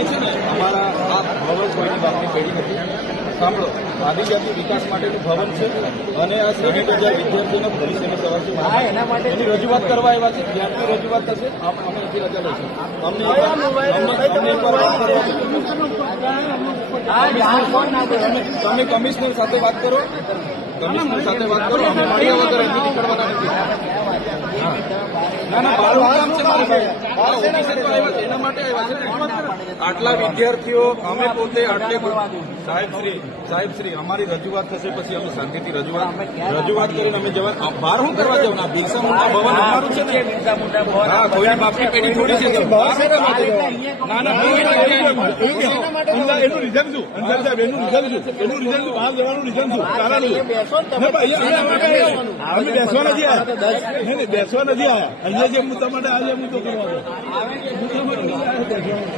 અમે છે ને અમારા આ ભવન કોઈની બાપની પેઢી નથી. સાંભળો, આદિજાતિ વિકાસ માટેનું ભવન છે અને આ 60,000 વિદ્યાર્થીઓના ભવિષ્યનો સવાલ છે. એની રજૂઆત કરવા આવ્યા છે. જ્યાંથી રજૂઆત થશે અમે એથી રજા લઈશું. અમને તમે કમિશનર સાથે વાત કરો. કમિશનર સાથે વાત કરો. અમે મળ્યા વગર અહીંથી નીકળવાના નથી. ના મારું કામ છે. મારી ભાઈ એના માટે આવ્યા છે. આટલા વિદ્યાર્થીઓ અમે પોતે સાહેબશ્રી અમારી રજૂઆત થશે પછી અમે શાંતિથી રજૂઆત કરીને અમે જવા બહાર શું કરવા જવું? બિરસા મુંડા ભવન અમારું છે ને. હા, કોઈની બાપની પેઢી થોડી છે. એનું રીઝન શું? અંસાર સાહેબ, એનું રીઝન બહાર જવાનું રીઝન શું? કારણ અમે બેસવા નથી આવ્યા. બેસવા નથી આવ્યા. અહીંયા જે મુદ્દા માટે આજે મુદ્દો કરવા